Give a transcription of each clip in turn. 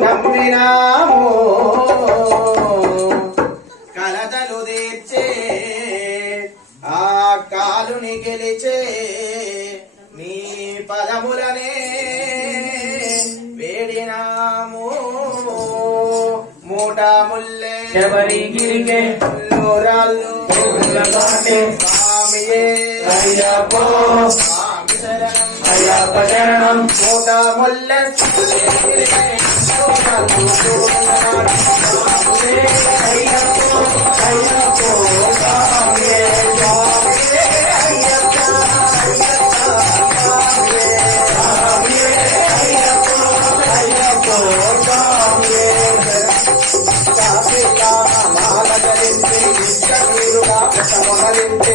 నమ్మినాము కలతలు తీర్చే ఆ కాలుని గెలిచే నీ పదములనే వేడినాము మూటాముల్లే ఎవరి గిరిగే నూరాళ్ళు స్వామియే అయ్యప్పో స్వామి శరణం అయ్యప్ప శరణం మూటాముల్లే మహానగరించే విశ్వ మీరు రాక సమహరించే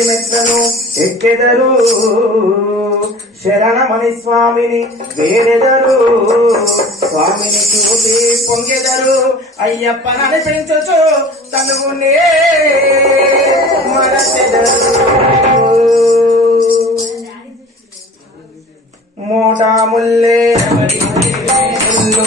ఎనిమిది మెట్లను ఎక్కెదరు శరణమణి స్వామిని వేరెదరు స్వామిని చూసి పొంగెదరు Ayyappa నడిపించచ్చు తనువునే మోటాముల్లే ముల్లు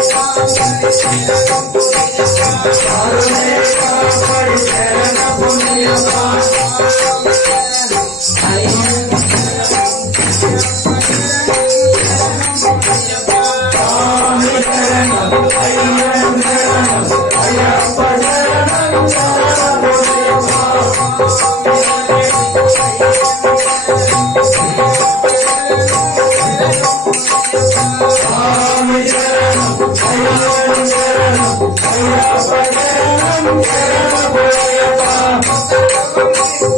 I am Thank you.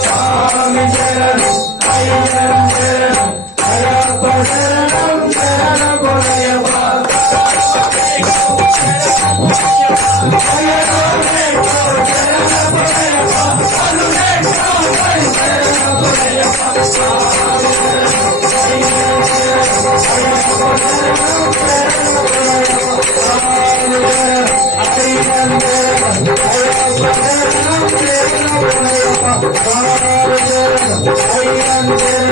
Swami Jai